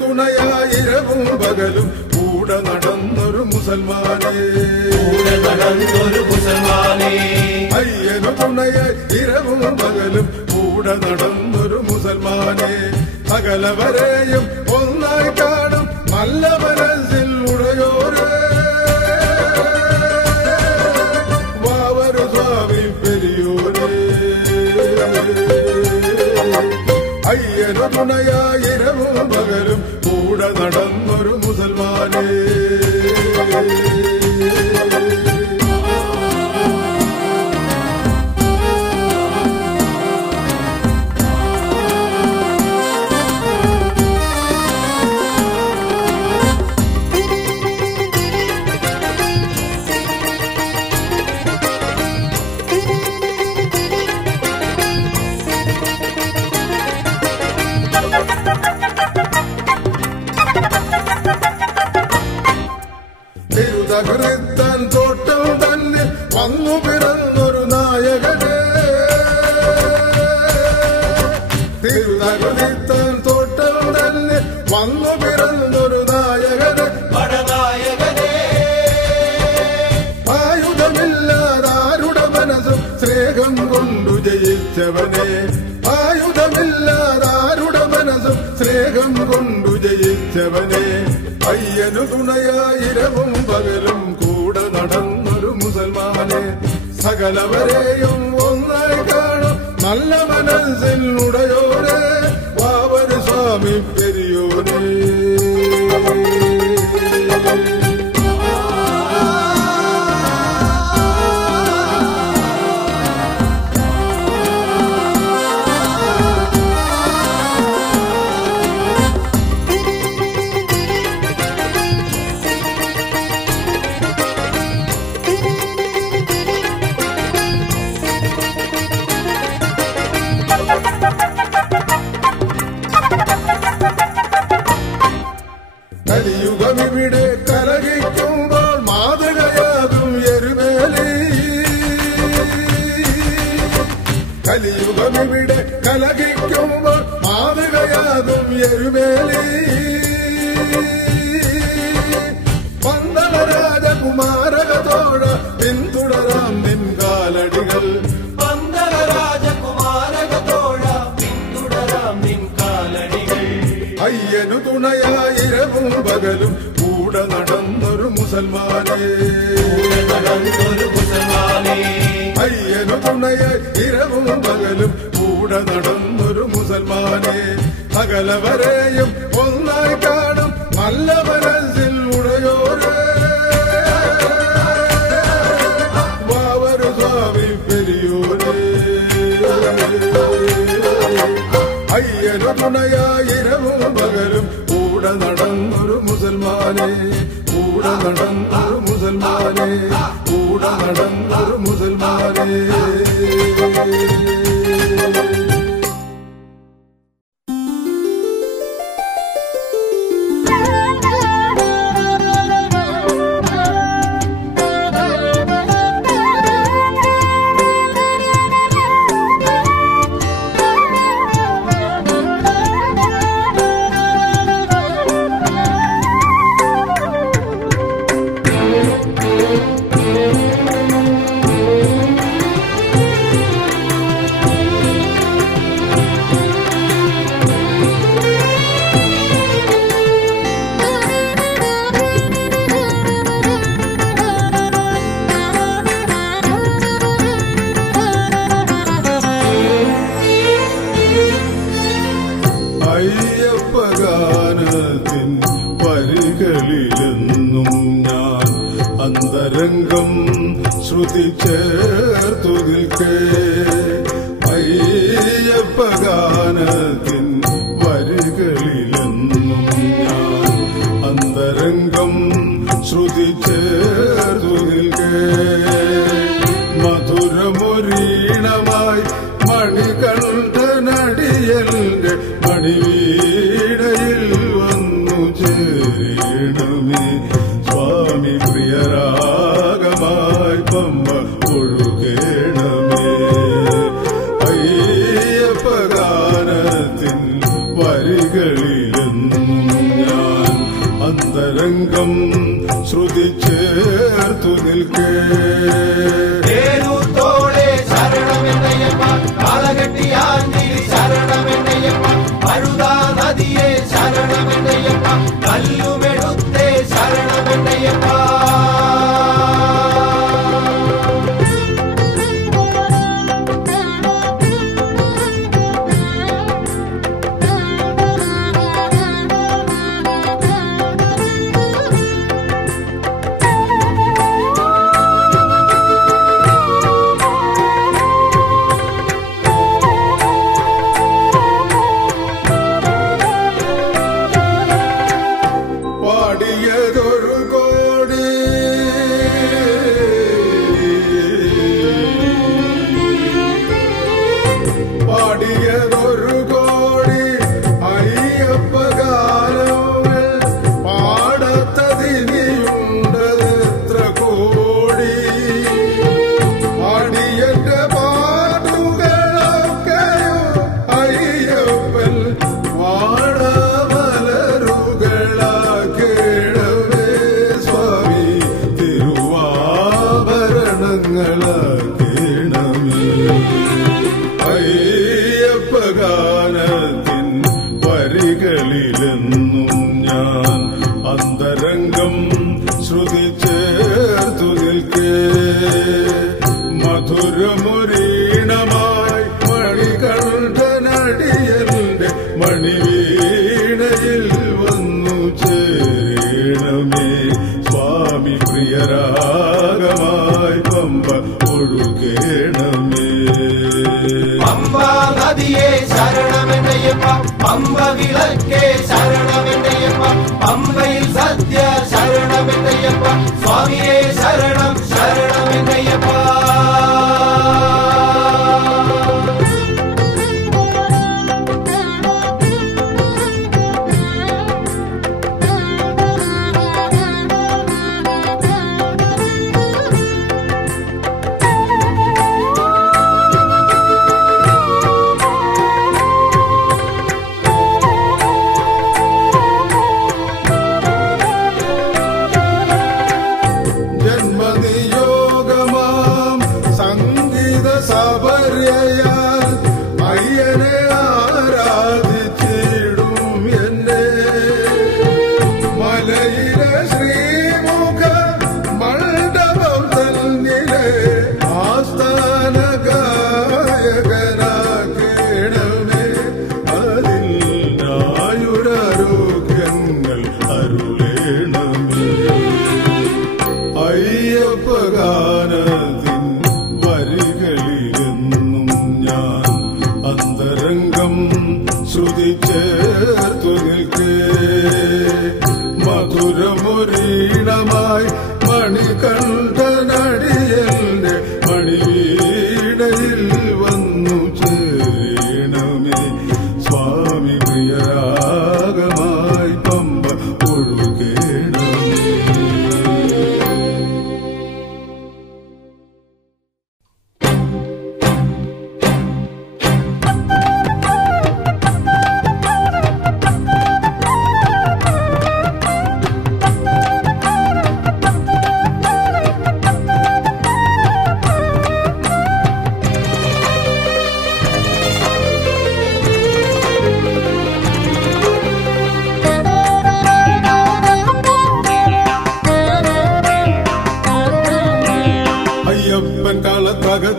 തുണയായിരവും പകലും കൂടെ നടന്നൊരു മുസൽമാനെ അയ്യനു തുണയായി ഇരവും പകലും കൂടെ നടന്നൊരു മുസൽമാനെ സകലവരെയും ഒന്നായി കാണും നല്ല മനസ്സിൽ ഉടയോരെ വാവരു സ്വാമി പെരിയോരെ അയ്യനു തുണയായിരവും പകലും കൂടെ നടന്നൊരു മുസൽമാനെ തിരുതകൃത്താൻ തോട്ടം തന്നെ വന്നു പിറന്നൊരു നായകനെ തിരുതകൃത്താൻ തോട്ടം തന്നെ വന്നു പിറന്നൊരു നായകനെ ആയുധമില്ലാതാരുടെ മനസ്സും സ്നേഹം കൊണ്ടു ജയിച്ചവനെ ആയുധമില്ലാതാരുടെ മനസ്സും സ്നേഹം കൊണ്ടു ജയിച്ചവനെ അയ്യനു തുണയായിരവും പകലും കൂടെ നടന്നൊരു മുസൽമാനെ സകലവരെയും ഒന്നായി കാണും നല്ല മനസ്സിൽ ഉടയോരെ വാവരു സ്വാമി പെരിയോനെ കലിയുഗമിവിടെ കലഹിക്കുമ്പോൾ മാതൃകയാകും എരുമേലി കലിയുഗമിവിടെ കലഹിക്കുമ്പോൾ മാതൃകയാകും എരുമേലി പന്തള രാജകുമാരകത്തോഴ പിന്തുടരാം നിൻ കാലടികൾ പന്തള രാജകുമാരകത്തോഴ പിന്തുടരാം നിൻ കാലടികൾ അയ്യനു തുണയായിരവും പകലും കൂടെ നടന്നൊരു മുസൽമാനെ അയ്യനു തുണയായിരവും പകലും കൂടെ നടന്നൊരു മുസൽമാനെ സകലവരെയും ഒന്നായി കാണും നല്ല മനസ്സിൽ ഉടയോരെ വാവരു സ്വാമി പെരിയോരെ അയ്യനു തുണയായിരവും പകലും കൂടെ നടന്നൊരു മുസൽമാനെ കൂടെ നടന്നൊരു മുസൽമാനെ കൂടെ നടന്നൊരു മുസൽമാനെ അയ്യപ്പഗാനത്തിൻ വരികളിലെന്നും ഞാൻ അന്തരംഗം ശ്രുതി ചേർത്തു നിൽക്കേ അയ്യപ്പഗാനത്തിൻ വരികളിലെന്നും ഞാൻ അന്തരംഗം ശ്രുതി ചേർത്തു നിൽക്കേ മധുരമൊരീണമായി മണികണ്ഠനടിയന്റെ മണിവീടയിൽ വന്നു ചേരണമേ സ്വാമി പ്രിയരാഗമായി പമ്പ ഒഴുകേണമേ അയ്യപ്പഗാനത്തിൽ നിൽക്കേ ശരണമെന്നയ്യപ്പ കാലകെട്ടിയാഞ്ചിരി ശരണമെന്നയ്യപ്പ അഴുതാ നദിയെ ശരണമെന്നയ്യപ്പ കല്ലുമെടുത്തേ ശരണമെന്നയ്യപ്പ മധുരമുരീണമായി മണികണ്ഠനടിയന്റെ മണിവീണയിൽ വന്നു ചേരണമേ സ്വാമി പ്രിയരാഗമായി പമ്പ ഒഴുകേണമേ പമ്പ നദിയെ ശരണമെന്നയ്യപ്പ പമ്പ വിളക്കേ ശരണമെന്നയ്യപ്പ പമ്പയിൽ സത്യ ശരണമെന്നയ്യപ്പ സ്വാമിയെ ശരണം ശരണമെന്നയ്യപ്പ മധുരമുരീണമായി മണികണ്ഠനടിയന്റെ മണിവീണയിൽ വന്നു ചേരണമേ സ്വാമി പ്രിയരാഗമായി പമ്പ ഒഴുകേണമേ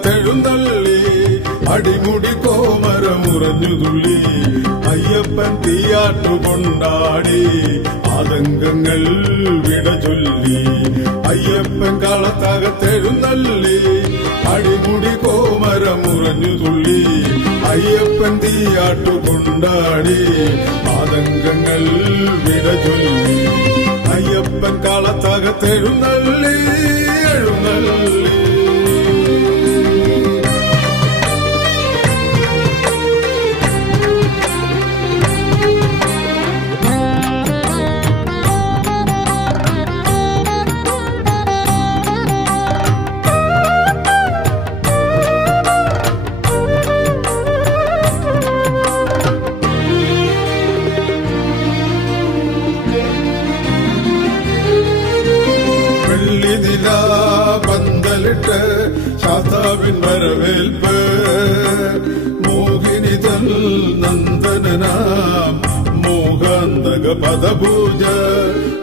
െഴുന്നള്ളി അടിമുടി കോമരമുറഞ്ഞു തുള്ളി അയ്യപ്പൻ തീയാട്ടു കൊണ്ടാടി ആതങ്കങ്ങൾ വിട ചൊല്ലി അയ്യപ്പൻ കളത്തകത്തെഴുന്നള്ളി അടിമുടി കോമരമുറഞ്ഞു തുള്ളി അയ്യപ്പൻ തീയാട്ടു കൊണ്ടാടി ആതങ്കങ്ങൾ വിട ചൊല്ലി അയ്യപ്പൻ കളത്തകത്തെഴുന്നള്ളി എഴുന്നള്ളി ശാസ്താവിൻ വരവേൽപ്പ് മോഹിനി തൻ നന്ദനാം മോഹാന്തക പദപൂജ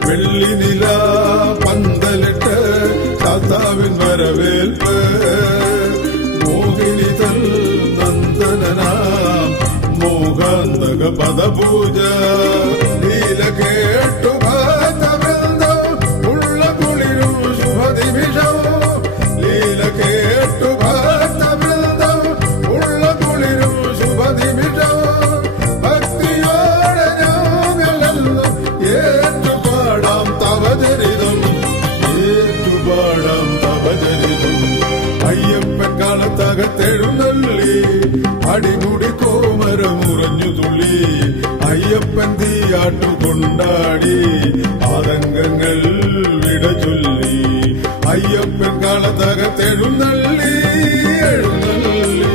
വെള്ളി നില പന്തലിട്ട് ശാസ്താവിൻ വരവേൽപ്പ് മോഹിനി തൻ നന്ദനാം മോഹാന്തക പദപൂജ ലീല കേട്ടു ഭക്തവൃന്ദം ഉള്ള കുളിരും ശുഭനിമിഷം ലീല കേട്ടു ഭക്തവൃന്ദം ഉള്ള കുളിരും ശുഭനിമിഷം ഭക്തിയോടെ ഞങ്ങളെന്നും ഏറ്റുപാടാം തവചരിതം ഏറ്റുപാടാം തവചരിതം അയ്യപ്പൻ കാലത്തകത്തെഴുന്നള്ളി അടിമുടി കോമരമുറഞ്ഞു തുള്ളി അയ്യപ്പൻ തീയാട്ടു കൊണ്ടാടി ആതങ്കങ്ങൾ വിട ചൊല്ലി അയ്യപ്പൻ കാലത്തകത്തെഴുന്നള്ളി എഴുന്നള്ളി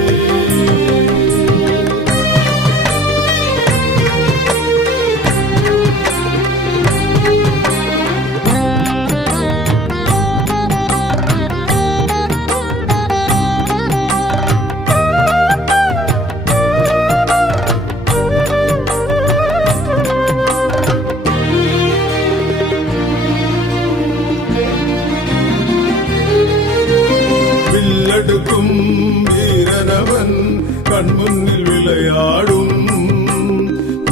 വില്ലെടുക്കും വീരനവൻ കൺമുന്നിൽ വിളയാടും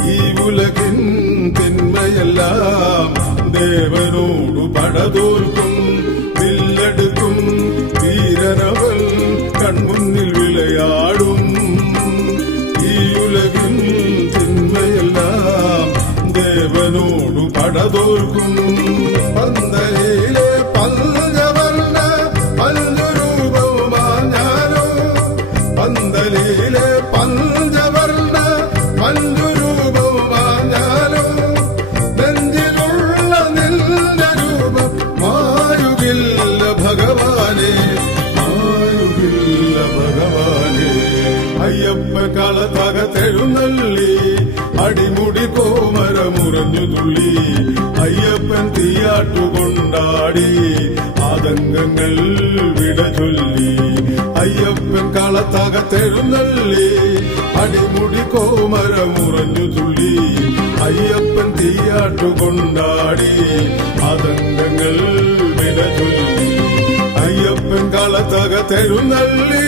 ഈ ഉലകിൻ തിന്മയെല്ലാം ദേവനോടു പടതോൽക്കും വില്ലെടുക്കും വീരനവൻ കൺമുന്നിൽ വിളയാടും ഈ ഉലകിൻ തിന്മയെല്ലാം ദേവനോടു പടതോൽക്കും പന്തയിലെ പഞ്ചവർണ്ണ പന്തലിലെ പഞ്ചവർണ്ണ മഞ്ജുരൂപമാഞ്ഞാലും നെഞ്ചിലുള്ള നിന്റെ രൂപം മായുകില്ല ഭഗവാനെ മായുകില്ല ഭഗവാനെ അയ്യപ്പ കാലത്തകത്തെഴുന്നള്ളി അടിമുടി കോമരമുറഞ്ഞു തുള്ളി അയ്യപ്പൻ തീയാട്ടു കൊണ്ടാടി ആതങ്കങ്ങൾ വിട ചൊല്ലി അയ്യപ്പൻ കാലത്തകത്തെഴുന്നള്ളി അടിമുടി കോമരമുറഞ്ഞു തുള്ളി അയ്യപ്പൻ തീയാട്ടു കൊണ്ടാടി ആതങ്കങ്ങൾ വിട ചൊല്ലി അയ്യപ്പൻ കാലത്തകത്തെഴുന്നള്ളി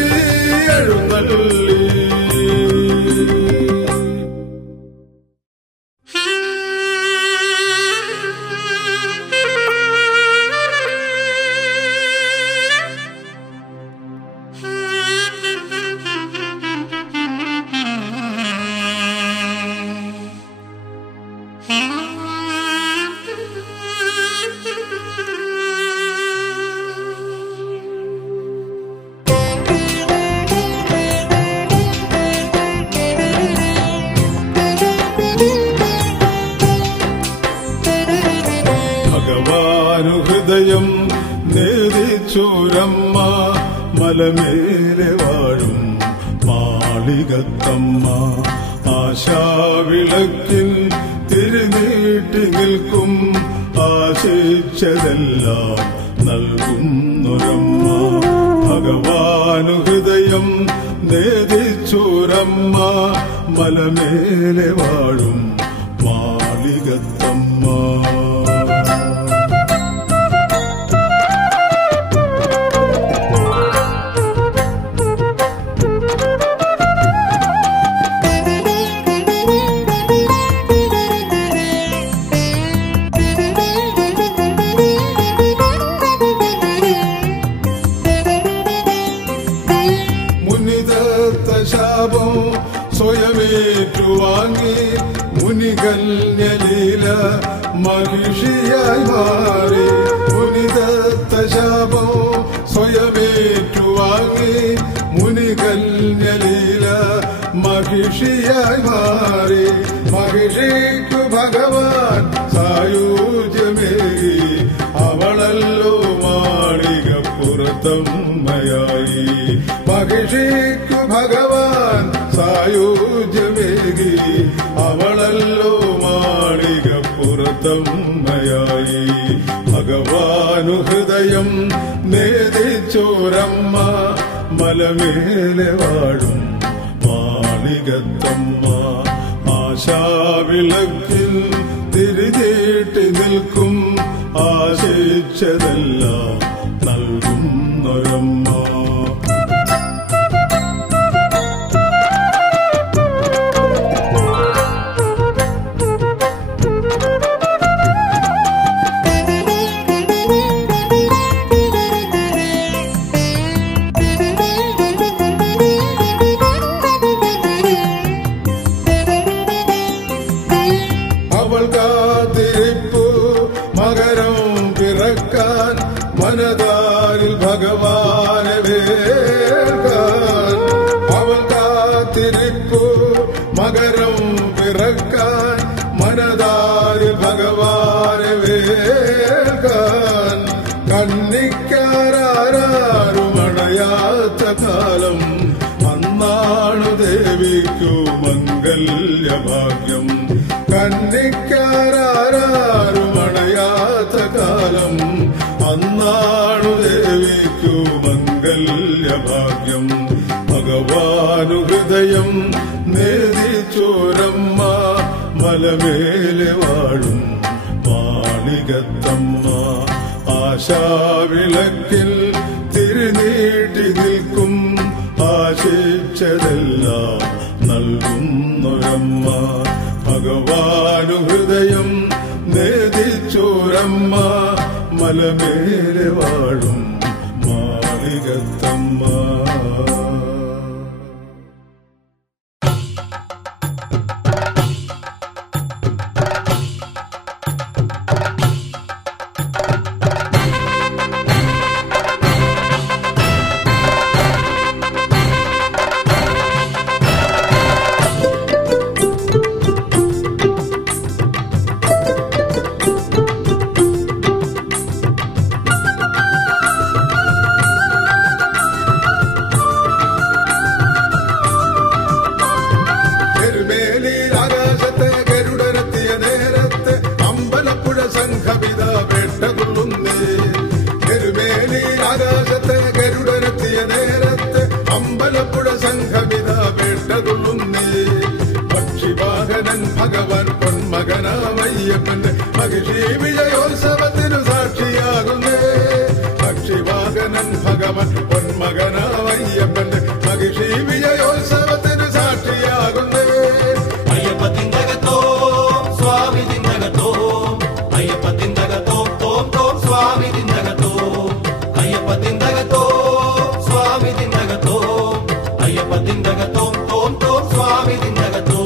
എഴുന്നള്ളി ഹൃദയം നേദിച്ചോരമ്മ മലമേലെ വാഴും മാളികത്തമ്മ ആശാവിളക്കിൻ തിരുനീട്ടി നിൽക്കും ആശിച്ചതെല്ലാം നൽകുന്നൊരമ്മ ഭഗവാനു ഹൃദയം നേദിച്ചോരമ്മ മലമേലെ വാഴും മാളികത്തമ്മ ശാപം സ്വയമേറ്റുവാങ്ങി മുനികന്യലീല മഹിഷിയായി മാറി മുനിദത്ത ശാപം സ്വയമേറ്റുവാങ്ങി മുനികന്യലീല മഹിഷിയായി മാറി മഹിഷിക്കു ഭഗവാൻ സായൂജ്യമേകി അവളല്ലോ മാളികപ്പുറത്തമ്മയായി മഹിഷിക്കു ഭഗവാൻ സായൂജ്യമേകി അവളല്ലോ മാളികപ്പുറത്തമ്മയായി ഭഗവാനു ഹൃദയം നേദിച്ചോരമ്മ മലമേലെ വാഴും മാളികത്തമ്മ ആശാവിളക്കിൽ തിരിതീട്ടി നിൽക്കും ആശിച്ചതെല്ലാം നൽകുന്നൊരമ്മ. അവൾ കാത്തിരിപ്പു മകരം പിറക്കാൻ മനതാരിൽ ഭഗവാനെ വേൽക്കാൻ. അവൾ കാത്തിരിപ്പു മകരം പിറക്കാൻ മനതാരിൽ ഭഗവാനെ വേൽക്കാൻ. കന്നിക്കാരാരുമണയാത്ത കാലം അന്നാണു ദേവിക്കു മംഗല്യഭാഗ്യം. കന്നിക്കാരാരുമണയാത്ത കാലം അന്നാണു ദേവിക്കു മംഗല്യഭാഗ്യം. ഭഗവാനു ഹൃദയം നേദിച്ചോരമ്മ മലമേലെ വാഴും മാളികത്തമ്മ ആശാവിളക്കിൽ തിരിനീട്ടി നിൽക്കും ആശിച്ചതെല്ലാം നൽകുന്നൊരമ്മ. ഭഗവാനു ഹൃദയം നേദിച്ചോരമ്മ മലമേലെ വാഴും മാളികത്തമ്മ. ഭഗവാൻ പൊന്മകനാമയ്യപ്പന്റെ മഹിഷി വിജയോത്സവത്തിനു സാക്ഷിയാകുന്നേ. പക്ഷിവാഹനൻ ഭഗവാൻ പൊന്മകനാമയ്യപ്പന്റെ മഹിഷി വിജയോത്സവത്തിനു സാക്ഷിയാകുന്നേ. അയ്യപ്പ തിന്തകത്തോ സ്വാമി തിന്തകത്തോ അയ്യപ്പ തിന്തകത്തോ തോം തോം സ്വാമി തിന്തകത്തോ അയ്യപ്പ തിന്തകത്തോ സ്വാമി തിന്തകത്തോ അയ്യപ്പ തിന്തകത്തോ തോം തോം സ്വാമി തിന്തകത്തോ.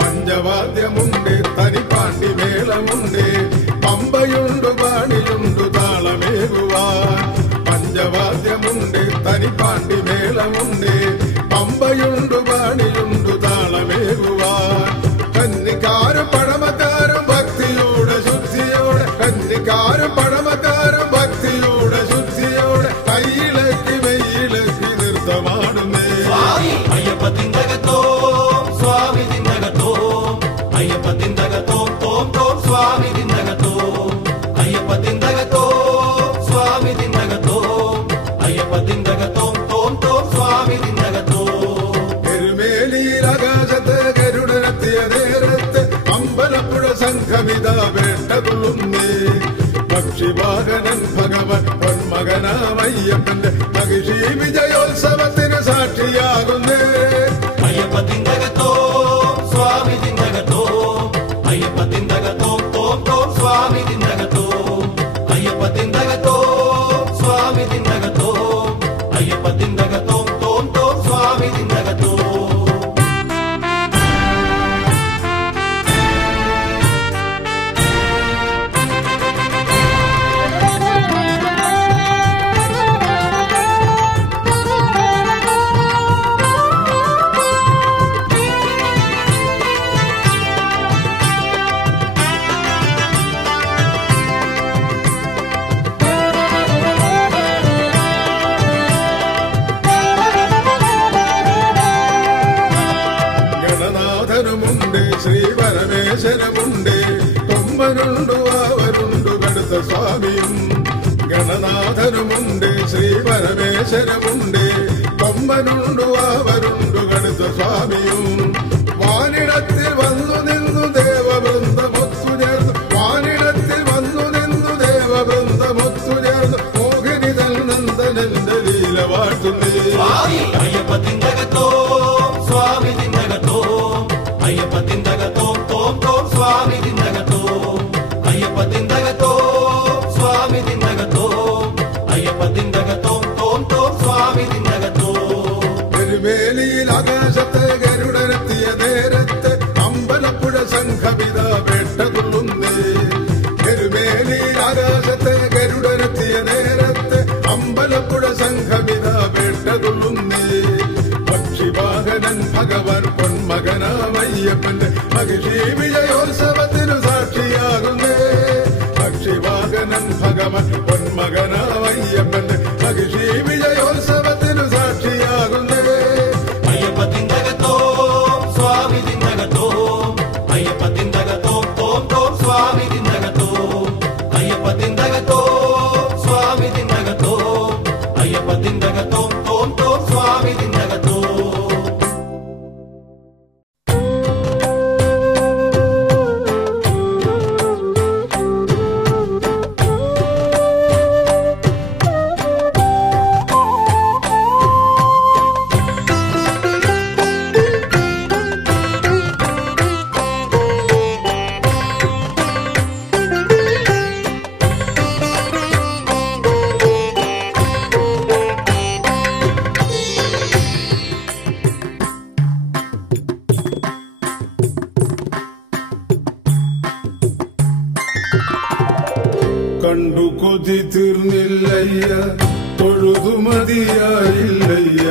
പഞ്ചവാദ്യമുണ്ട് തനിപ്പാണ്ടി മേളമുണ്ട് പമ്പയുണ്ടു പാണിയുണ്ടു താളമേകുവാൻ. പഞ്ചവാദ്യമുണ്ട് തനിപ്പാണ്ടി മേളമുണ്ട് പമ്പയുണ്ടു പാണിയുണ്ടു താളമേകുവാൻ. കന്നിക്കാരും പഴമക്കാരും ഭക്തിയോടെ ശുദ്ധിയോടെ കന്നിക്കാരും പഴമക്കാരും ഭക്തിയോടെ ശുദ്ധിയോടെ കൈയിളക്കി വെയിലക്കി നൃത്തമാടുന്നേ. അയ്യപ്പ തിന്തകത്തോ സ്വാമി തിന്തകത്തോ അയ്യപ്പ തിന്തകത്തോ തോം തോം സ്വാമി തിന്തകത്തോ അയ്യപ്പ തിന്തകത്തോ സ്വാമി തിന്തകത്തോ അയ്യപ്പ തിന്തകത്തോ തോം തോം സ്വാമി തിന്തകത്തോ. എരുമേലിയിൽ ആകാശത്ത് ഗരുഡനെത്തിയ നേരത്ത് അമ്പലപ്പുഴ സംഘമിത വേട്ടതുള്ളുന്നേ. പക്ഷിവാഹനൻ ഭഗവൻ പൊന്മകനാമയ്യപ്പന്റെ മഹിഷി വിജയോത്സവത്തിന് സാക്ഷിയാകുന്നേ. അയ്യപ്പ തിന്തകത്തോ സ്വാമി തിന്തകത്തോ അയ്യപ്പ തിന്തകത്തോ തോം തോം സ്വാമി തിന്തകത്തോ അയ്യപ്പ തിന്തകത്തോ സ്വാമി തിന്തകത്തോ അയ്യപ്പ തിന്തകത്തോ തോം തോം സ്വാമി തിന്തകത്തോ. പരമേശ്വരമുണ്ട്, കൊമ്പനുണ്ടു അവരുണ്ടു കടുത്ത സ്വാമിയും. ഗണനാഥനുമുണ്ട് ശ്രീ പരമേശ്വരമുണ്ട്, കൊമ്പനുണ്ടു അവരുണ്ടു കടുത്ത സ്വാമിയും. വാനിടത്തിൽ വന്നു നിന്നു ദേവവൃന്ദമൊത്തു ചേർന്നു, വാനിടത്തിൽ വന്നു നിന്നു ദേവവൃന്ദമൊത്തു ചേർന്നു, മോഹിനിതൽ നന്ദനന്റെ ലീല വാഴ്ത്തുന്നേ. അയ്യപ്പ തിന്തകത്തോ സ്വാമി തിന്തകത്തോ, അയ്യപ്പ തിന്തകത്തോ തോം തോം സ്വാമി തിന്തകത്തോ, അയ്യപ്പ തിന്തകത്തോ സ്വാമി തിന്തകത്തോ, അയ്യപ്പ തിന്തകത്തോ തോം തോം സ്വാമി തിന്തകത്തോ. എരുമേലിയിൽ ആകാശത്തെ ഗരുഡനെത്തിയ നേരത്തെ അമ്പലപ്പുഴ സംഘമിത വേട്ടതുള്ളുന്നേ. എരുമേലിയിൽ ആകാശത്തെ ഗരുഡനെത്തിയ നേരത്തെ അമ്പലപ്പുഴ സംഘമിത വേട്ടതുള്ളുന്നേ. പക്ഷിവാഹനൻ ഭഗവാൻ പൊന്മകനാമയ്യപ്പന്റെ മഹിഷി വിജയോത്സവത്തിനു സാക്ഷിയാകുന്നേ. പക്ഷിവാഹനൻ ഭഗവാൻ പൊന്മകനാമയ്യപ്പന്റെ മഹിഷി വിജയോത്സവത്തിനു സാക്ഷിയാകുന്നേ. അയ്യപ്പ തിന്തകത്തോ സ്വാമി തിന്തകത്തോ, അയ്യപ്പ തിന്തകത്തോ തോം തോം സ്വാമി തിന്തകത്തോ, അയ്യപ്പ തിന്തകത്തോ സ്വാമി തിന്തകത്തോ, അയ്യപ്പ തിന്തകത്തോ തോം തോം സ്വാമി തിന്തകത്തോ. കണ്ടു കൊതി തീർന്നില്ലയ്യ, തൊഴുതു മതിയായില്ലയ്യ,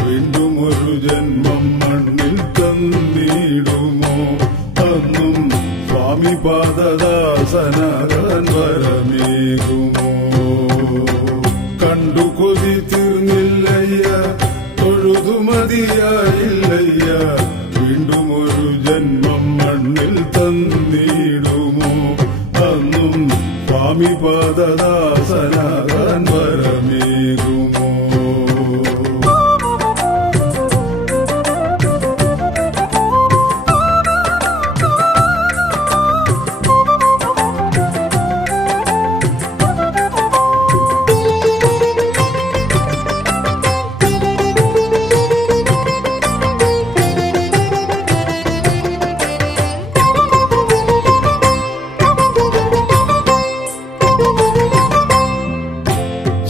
വീണ്ടും ഒരു ജന്മം മണ്ണിൽ തന്നിടുമോ, അന്നും സ്വാമി പാദദാസനാകാൻ വരമേകുമോ. കണ്ടു കൊതി തീർന്നില്ലയ്യ, തൊഴുതു മതിയായില്ലയ്യ, വീണ്ടും ഒരു ജന്മം മണ്ണിൽ തന്നിടുമോ, അന്നും സ്വാമി പാദദാസനാകാൻ വരമേകുമോ.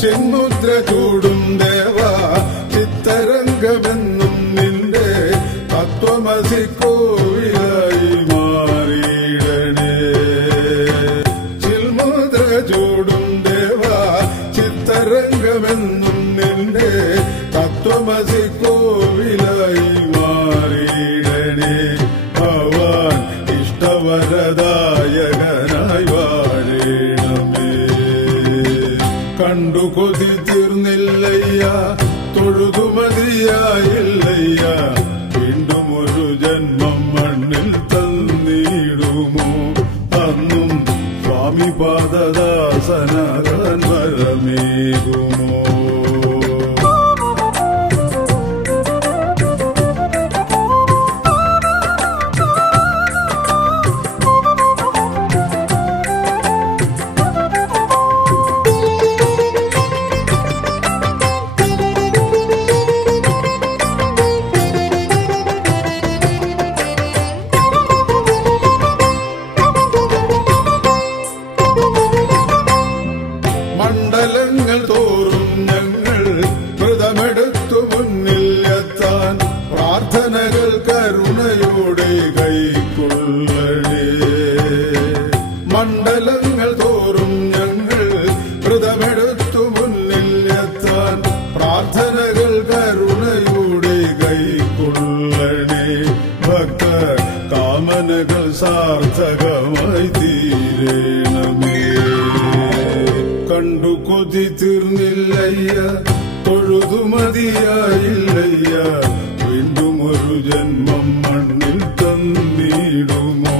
ചിന്മുദ്ര ചൂടും ദേവാ ചിത്തരംഗമെന്നും നിന്റെ തത്വമസി കോവിലായി മാറിയിടണേ. ചിന്മുദ്ര ചൂടും ദേവാ ചിത്തരംഗമെന്നും നിന്റെ തത്വമസി കോവിലായി മാറിയിടണേ. ഭവാൻ ഇഷ്ടവരദായകനായി വാഴേണമേ. കണ്ടു കൊതി തീർന്നില്ലയ്യ, തൊഴുതു മതിയായില്ലയ്യ, വീണ്ടും ഒരു ജന്മം മണ്ണിൽ തന്നിടുമോ, അന്നും സ്വാമി പാദദാസനാകാൻ വരമേകുമോ. മണ്ഡലങ്ങൾ തോറും ഞങ്ങൾ വ്രതമെടുത്തു മുന്നിൽ എത്താൻ പ്രാർത്ഥനകൾ കരുണയോടെ കൈക്കൊള്ളണേ. മണ്ഡലങ്ങൾ തോറും ഞങ്ങൾ വ്രതമെടുത്തു മുന്നിൽ എത്താൻ പ്രാർത്ഥനകൾ കരുണയോടെ കൈക്കൊള്ളണേ. ഭക്ത കാമനകൾ സാർത്ഥകമായി തീരണമേ. കണ്ടു കൊതി തീർന്നില്ലയ്യ, തൊഴുതു മതിയായില്ലയ്യ, വീണ്ടും ഒരു ജന്മം മണ്ണിൽ തന്നിടുമോ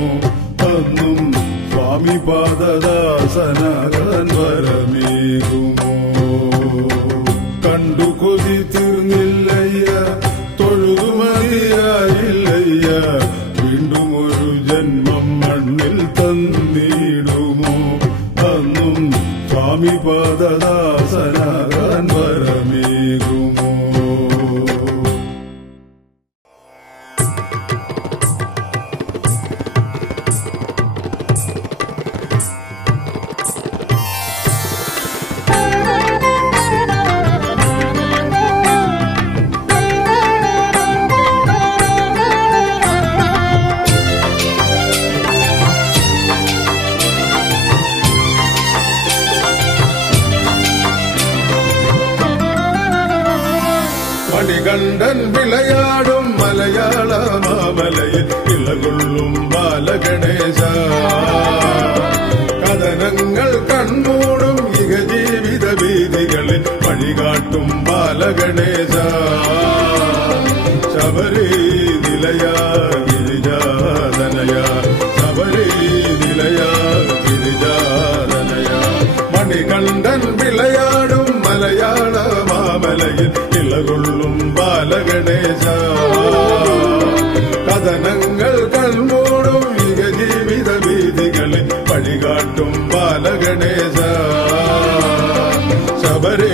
അന്നും സ്വാമി പാദദാസനാകാൻ വരമേകുമോ കണ്ടു കൊതി തീർന്നില്ലയ്യ തൊഴുതു മതിയായില്ലയ്യ വീണ്ടും ഒരു ജന്മം മണ്ണിൽ തന്നിടുമോ അന്നും സ്വാമി പാദദാസനാകാൻ വരമേകുമോ മണികണ്ഠൻ വിളയാടും മലയാള മാമലയിൽ ഇളകൊള്ളും ബാലഗണേശ കഥനങ്ങൾ കൺമൂടും ഇഹ ജീവിത വീതികളിൽ വഴികാട്ടും ബാലഗണേശ ശബരി നിലയ ഗിരിജാതനയ ശബരി നിലയ ഗിരിജാതനയ മണികണ്ഠൻ വിളയാടും മലയാള മാമലയിൽ ഇളകൊള്ളും ബാലഗണേശ കഥനങ്ങൾ കൺമൂടും ഇഹ ജീവിത വീതികളിൽ വഴികാട്ടും ബാലഗണേശ ശബരി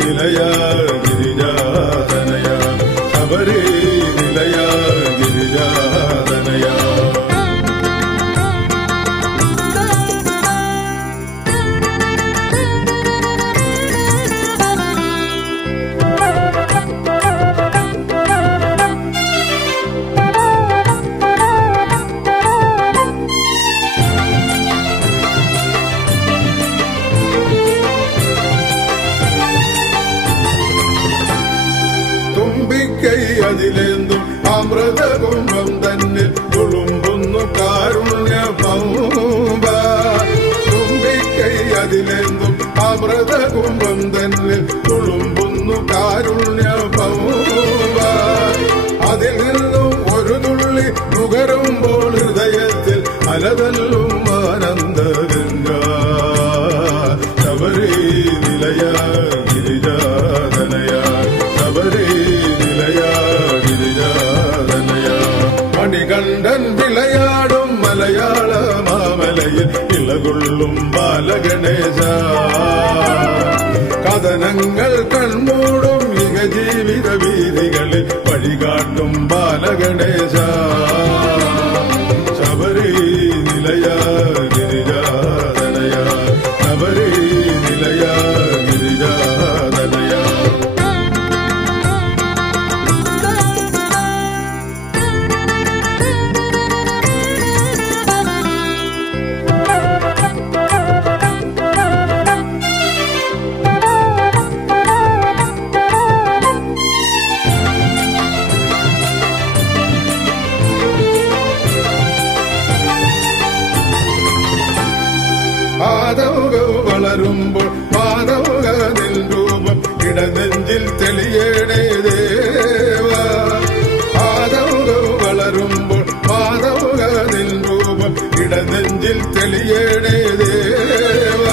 നിലയ ഗിരിജാതനയ ശബരി നിലയ ഗിരിജാതനയ തുമ്പിക്കൈ അതിലെന്തും അമൃതകുംഭം തന്നിൽ തുളുമ്പുന്നു കാരുണ്യ പൗമ്പ തുമ്പിക്കൈ അതിലെന്തും അമൃതകുംഭം തന്നിൽ തുളുമ്പുന്നു കാരുണ്യ പൗമ്പ അതിൽ നിന്നും ഒരു തുള്ളി നുകരുമ്പോൾ ഹൃദയത്തിൽ അലതല്ലും ആനന്ദഗംഗ ശബരി നിലയ ഗിരിജാതനയ ശബരി നിലയ ഗിരിജാതനയ മണികണ്ഠൻ വിളയാടും മലയാള മാമലയിൽ ഇളകൊള്ളും ബാലഗണേശ കഥനങ്ങൾ കൺമൂടും ഇഹ ജീവിത വീതികളിൽ വഴികാട്ടും ബാലഗണേശ ശബരി നിലയ ഗിരിജാതനയ ശബരി നിലയ ഗിരിജാതനയ പാദവുകൾ വളരുമ്പോൾ പാദവുക നിൻ രൂപം ഇടനെഞ്ചിൽ തെളിയേടേ ദേവ പാദവുകൾ വളരുമ്പോൾ പാദവുക നിൻ രൂപം ഇടനെഞ്ചിൽ തെളിയേടേ ദേവ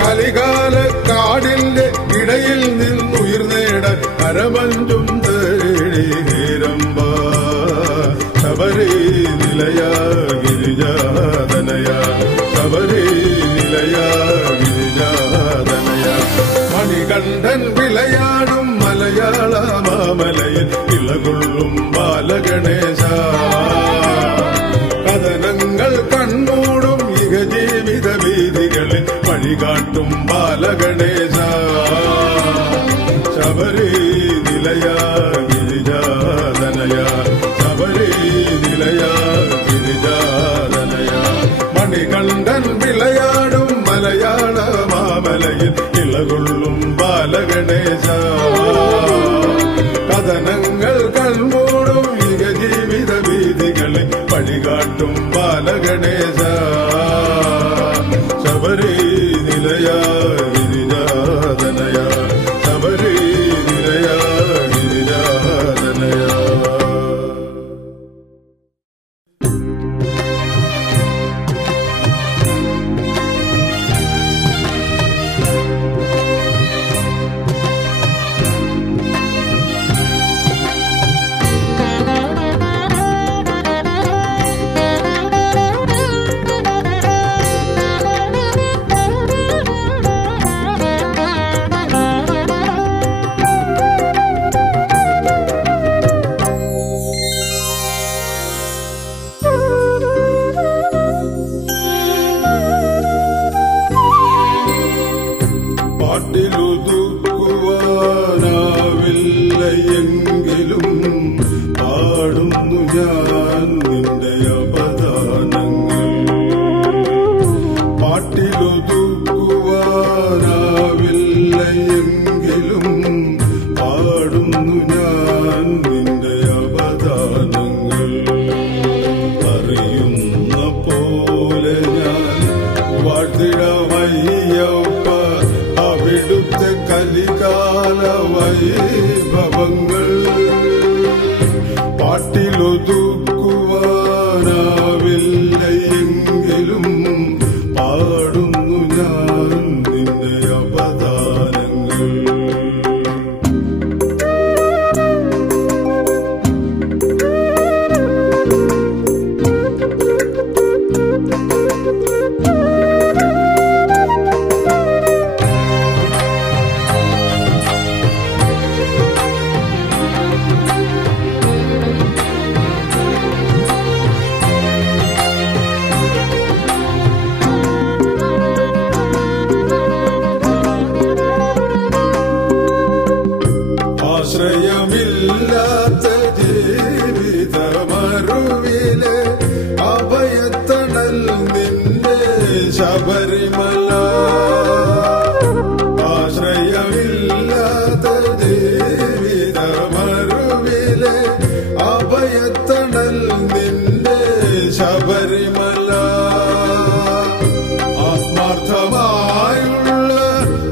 കലികാല കാടിന്റെ ഇടയിൽ നിന്നുയർന്നേടാൻ കരമഞ്ചും തേടി ഹേരമ്പ ശബരി നിലയ ഗിരിജാതനയ ശബരി നിലയ ഗിരിജാ പാടുന്നു ഞാൻ നിന്റെ അവദാനങ്ങൾ. അറിയുന്ന പോലെ ഞാൻ വാഴ്ത്തിടമയ്യപ്പ അവിടുത്തെ കലികാല വൈഭവങ്ങൾ. പാട്ടിലൊതുക്കുവാനാവില്ല എങ്കിലും പാടുന്നു ഞാൻ നിന്റെ അവദാനങ്ങൾ. ആശ്രയമില്ലാത്ത ജീവിതമരുവിലെ അഭയത്തണൽ നിന്റെ ശബരിമല. ആശ്രയമില്ലാത്ത ജീവിതമരുവിലെ അഭയത്തണൽ നിന്റെ ശബരിമല. ആത്മാർത്ഥമായുള്ള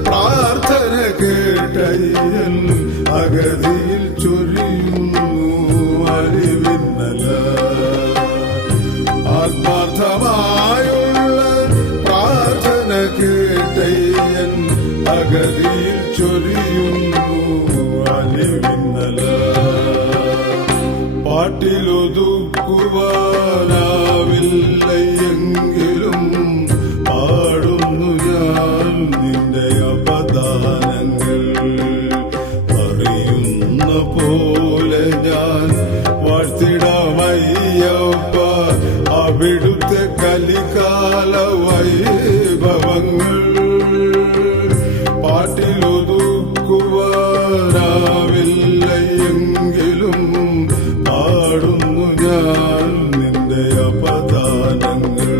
പ്രാർത്ഥന കേട്ടയ്യൻ അഗതിയിൽ ചൊരിയുന്നു അലിവിന്നല. ആത്മാർത്ഥമായുള്ള പ്രാർത്ഥന കേട്ടയ്യൻ അഗതിയിൽ ചൊരിയുന്നു അലിവിന്നല. പാട്ടിലൊതുക്കുവാനാവില്ല എങ്കിലും പാടുന്നു ഞാൻ നിന്റെ അവദാനങ്ങൾ. അറിയുന്ന പോലെ ഞാൻ വാഴ്ത്തിടമയ്യപ്പ അവിടുത്തെ കലികാല വൈഭവങ്ങൾ. പാട്ടിലൊതുക്കുവാനാവില്ല എങ്കിലും പാടുന്നു ഞാൻ നിന്റെ അവദാനങ്ങൾ.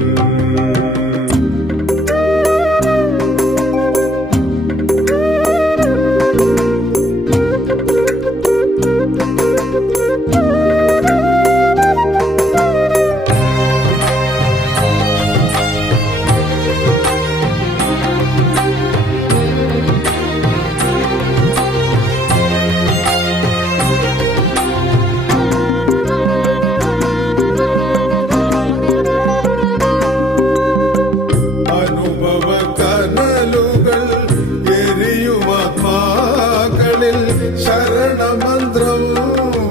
ശരണമന്ത്രം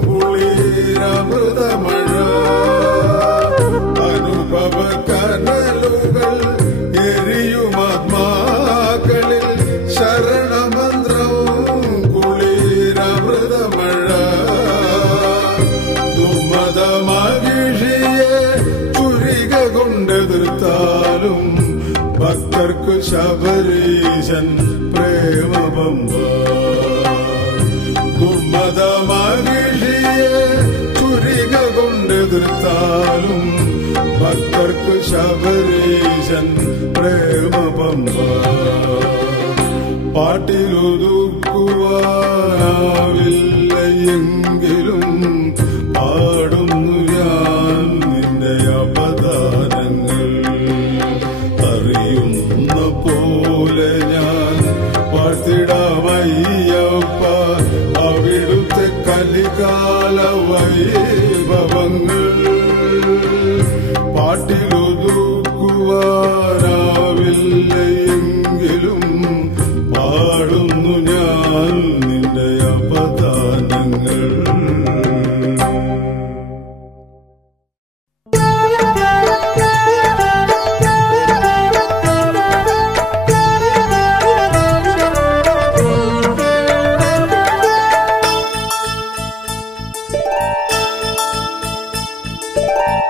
കുളിരമൃതമഴ. അനുഭവ കനലുകൾ എരിയുമാത്മാക്കളിൽ ശരണമന്ത്രം കുളിരമൃതമഴ. ദുർമതമഹിഷിയെ ചുരിക കൊണ്ടെതിർത്താലും ഭക്തർക്കു ശബരീശൻ പ്രേമപമ്പ. ദുർമതമഹിഷിയെ ചുരിക കൊണ്ടെതിർത്താലും ഭക്തർക്കു ശബരീശൻ പ്രേമപമ്പ. പാട്ടിലൊതുക്കുവാനാവില്ല എങ്കിലും പാടുന്നു ഞാൻ നിന്റെ അവദാനങ്ങൾ. അറിയുന്ന പോലെ ഞാൻ വാഴ്ത്തിടമയ്യപ്പ അവിടുത്തെ കലികാല വൈഭവങ്ങൾ. പാട്ടിലൊതുക്കുവാനാവില്ല എങ്കിലും പാടുന്നു ഞാൻ നിന്റെ അവദാനങ്ങൾ.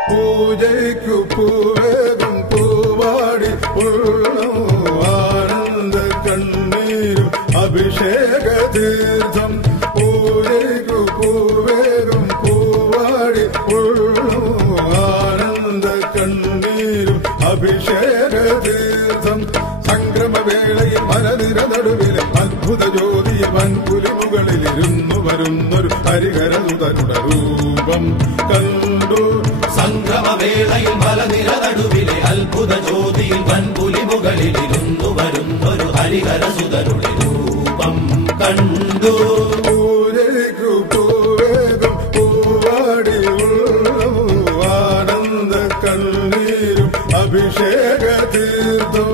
പൂജയ്ക്കു പൂവേകും പൂവാട വരുന്നൊരു ഹരിഹരസുതനുടെ രൂപം കണ്ടു. സംക്രമവേളയിൽ മലനിര നടുവിലെ അത്ഭുത ജ്യോതിയിൽ വൻപുലി മുകളിലിരുന്നു വരുന്നൊരു ഹരിഹരസുതനുടെ രൂപം കണ്ടു. പൂജയ്ക്കു പൂവേഗം പൂവാടി ആനന്ദ കണ്ണീരും അഭിഷേക തീർത്ഥോ.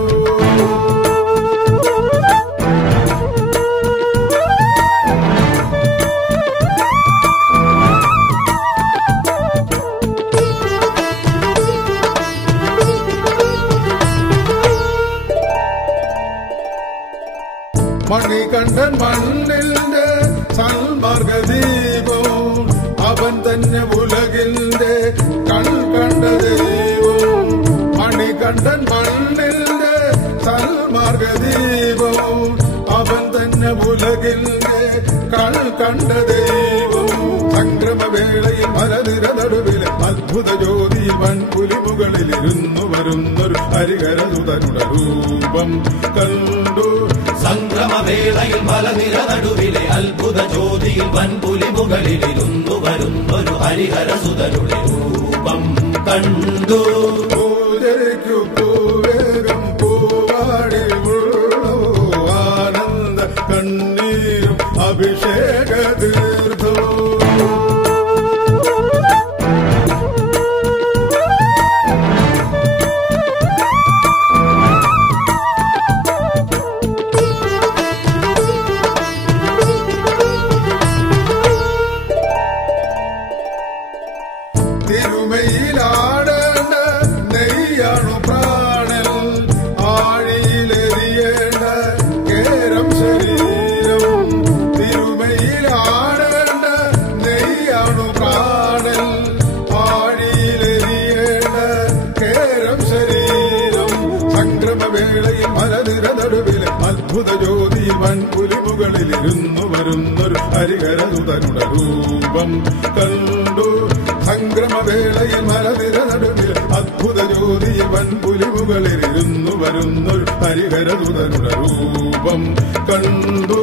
മണികണ്ഠൻ മണ്ണിന്റെ സൽമാർഗദീപവും അവൻ തന്നെ ഉലകിന്റെ കണ്ട ദൈവം. മണികണ്ഠൻ മണ്ണിന്റെ സൽമാർഗദീപവും അവൻ തന്നെ ഉലകിന്റെ കണ്ട ദൈവം. സംക്രമവേളയിൽ മലനിര നടുവിലെ അത്ഭുത ജ്യോതിയിൽ വൻപുലി മുകളിലിരുന്നു വരുന്നൊരു ഹരിഹരസുതനുടെ രൂപം കണ്ടു. സംക്രമവേളയിൽ മലനിര നടുവിലെ അത്ഭുത ജ്യോതിയിൽ വൻപുലി മുകളിലിരുന്നു വരുന്നൊരു ഹരിഹരസുതനുടെ രൂപം കണ്ടു. പൂജയ്ക്കു പൂവേഗം പൂവാടി ആനന്ദ കണ്ണീരും അഭിഷേക തീർത്ഥോ. തിരുമയിലാടേണ്ട നെയ്യാണു പ്രാണൻ, ആഴിയിലെറിയേണ്ട കേരം ശരീരം. തിരുമയിലാടേണ്ട നെയ്യാണു പ്രാണൻ, ആഴിയിലെറിയേണ്ട കേരം ശരീരം. സംക്രമവേളയിൽ മലനിര നടുവിലെ അത്ഭുത ജ്യോതിയിൽ വൻപുലി മുകളിലിരുന്നു വരുന്നൊരു ഹരിഹരസുതനുടെ രൂപം കണ്ടു. സംക്രമവേളയിൽ മലനിര നടുവിൽ അത്ഭുത ജ്യോതിയിൽ വൻപുലി മുകളിലിരുന്നു വരുന്നൊരു ഹരിഹരസുതനുടെ രൂപം കണ്ടു.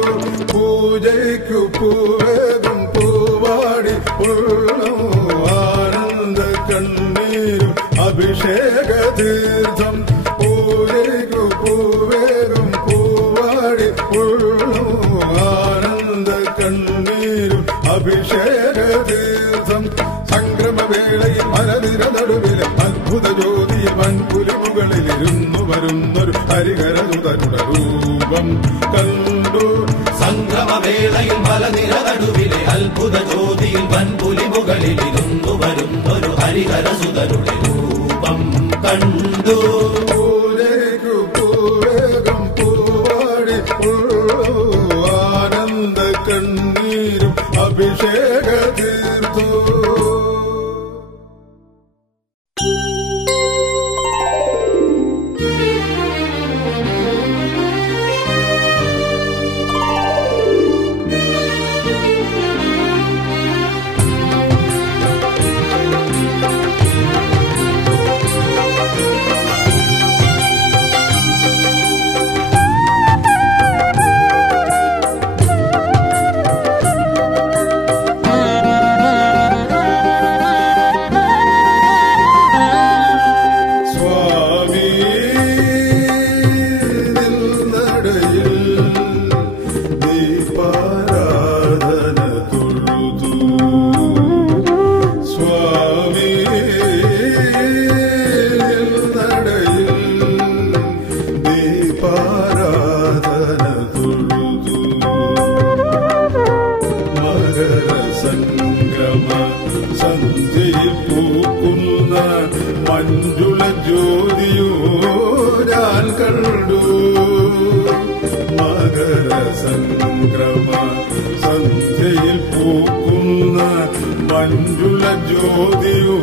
പൂജയ്ക്കു പൂവേഗം പൂവാടി ആനന്ദ കണ്ണീരും അഭിഷേക തീർത്ഥം. പൂജയ്ക്കു പൂവേഗം പൂവാടി ആനന്ദ കണ്ണീരും അഭിഷേക തീർത്ഥം. സംക്രമവേളയിൽ മലനിര നടുവിലെ അത്ഭുത ജ്യോതിയിൽ വൻപുലി മുകളിലിരുന്നു വരുന്നൊരു ഹരിഹരസുതനുടെ രൂപം കണ്ടു. സംക്രമവേളയിൽ മലനിര നടുവിലെ അത്ഭുത ജ്യോതിയിൽ വൻപുലി മുകളിലിരുന്നു വരുന്നൊരു ഹരിഹരസുതനുടെ രൂപം കണ്ടു. പൂജയ്ക്കു പൂവേഗം പൂവാടി ആനന്ദ കണ്ണീരും അഭിഷേക തീർത്ഥോ. മഞ്ജുള ജ്യോതിയോ ഞാൻ കണ്ടു. മകര സംക്രമ സന്ധ്യയിൽ പൂക്കുന്ന മഞ്ജുള ജ്യോതിയോ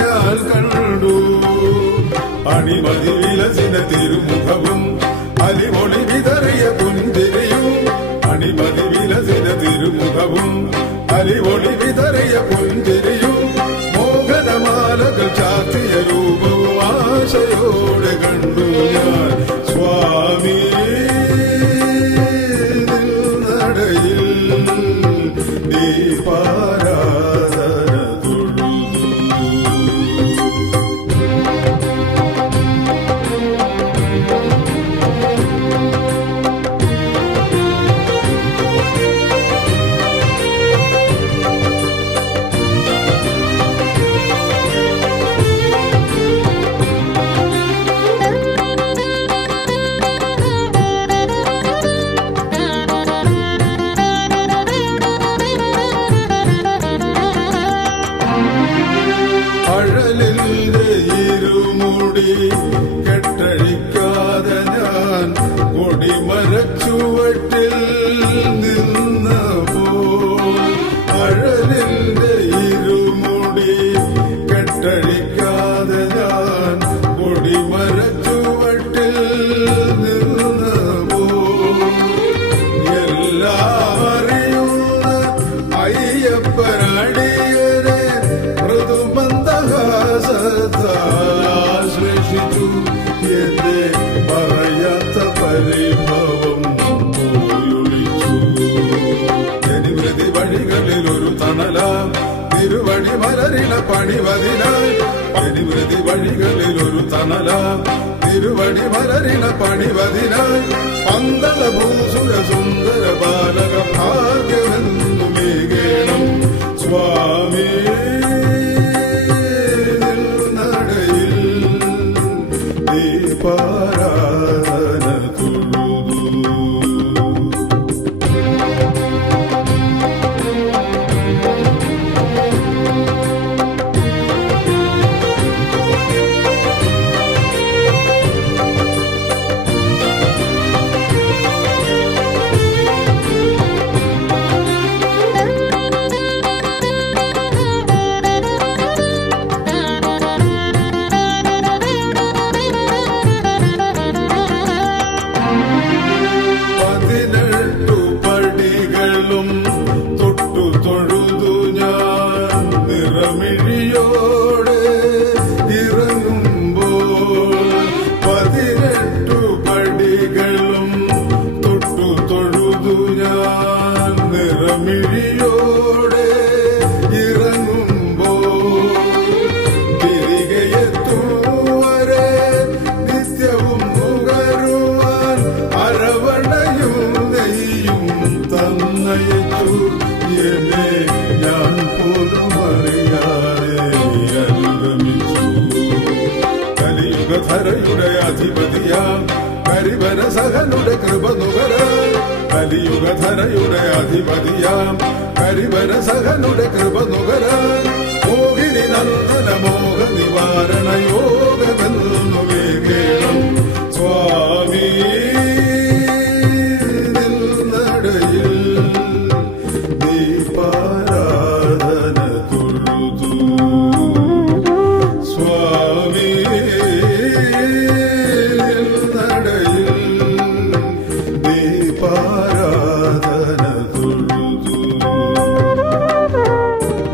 ഞാൻ കണ്ടു. അണിമതി വിലസിന തിരുമുഖവും അലിമൊളി വിതറിയ പുഞ്ചിരിയും. അണിമതി വിലസിന തിരുമുഖവും അലിമൊളി വിതറിയ പുഞ്ചിരിയും. മോഹനമാലകൾ ചാത്തിയ രൂപവും ആശയോടെ കണ്ടു ഞാൻ. സ്വാമി നടയിൽ ദീപാരാധന തൊഴുതു. അഴലിന്റെ ഇരുമുടി കെട്ടഴിക്കാതെ ഞാൻ കൊടിമരച്ചുവട്ടിൽ നിന്നപ്പോൾ, അഴലിന്റെ ഇരുമുടി കെട്ടഴിക്കാതെ ഞാൻ കൊടിമരച്ചുവട്ടിൽ നിന്നപ്പോൾ, എല്ലാം അറിയുന്ന അയ്യപ്പനടിയരെ മൃദുമന്ദഹാസത്താശ്ലേഷിച്ചു. എന്റെ പറയാത്ത പരിഭവം പോയൊളിച്ചു. ജനിവൃതി വഴികളിൽ ഒരു തണലാം തിരുവടി മലരില പണിവതിനായി, ജനിവൃതി വഴികളിൽ ഒരു തണലാം തിരുവടി മലരില പണിവതിനായി, പന്തള ഭൂസുര സുന്ദര ബാലക ഭാഗ്യമെന്നു മേകേണം സ്വാമി. ദീപാരാധന തൊഴുതു. തൊട്ടു തൊഴുതു ഞാൻ നിറമിഴിയോടെ ഇറങ്ങുമ്പോൾ, 18 പടികളും തൊട്ടു തൊഴുതു ഞാൻ നിറമിഴിയോടെ ഇറങ്ങുമ്പോൾ, തിരികെ എത്തുവരെ നിത്യവും നുകരുവാൻ അരവണയും നെയ്യും തന്നയച്ചു. എന്നെ ഞാൻ പോലും അറിയാതെ അനുഗമിച്ചു. കലിയുഗധരയുടെ അധിപതിയാം കരിവര സഹനുടെ കൃപ നുകരാൻ, കലിയുഗധരയുടെ അധിപതിയാം കരിവര സഹനുടെ കൃപ നുകരാൻ, മോഹിനി നന്ദന മോഹ നിവാരണ യോഗമെന്നു വേഗേണം സ്വാമി. നടയിൽ ദീപാരാധന തൊഴുതു. സ്വാമി നടയിൽ ദീപാരാധന തൊഴുതു.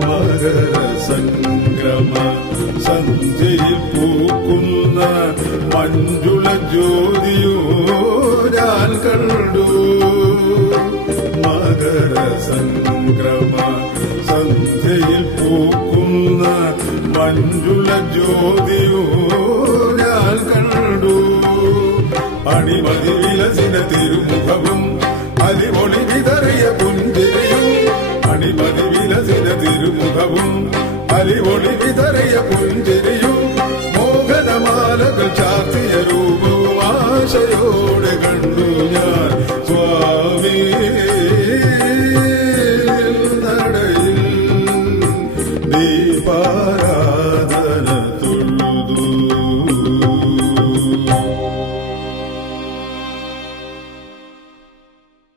മകര സംക്രമ സന്ധ്യയിൽ പൂക്കുന്ന മഞ്ജുള ജ്യോതിയോ ഞാൻ കണ്ടു. മകര സംക്രമ സന്ധ്യയിൽ പൂക്കുന്ന മഞ്ജുള ജ്യോതിയോ ഞാൻ കണ്ടു. അണിമതി വിലസിന തിരുമുഖവും അലിമൊളി വിതറിയ പുഞ്ചിരിയും, അണിമതി വിലസിന തിരുമുഖവും അലിമൊളി വിതറിയ പുഞ്ചിരിയും, മോഹനമാലകൾ ചാർത്തിയ രൂപവും ആശയോടെ കണ്ടു ഞാൻ സ്വാമി. നടയിൽ ദീപാരാധന തൊഴുതു.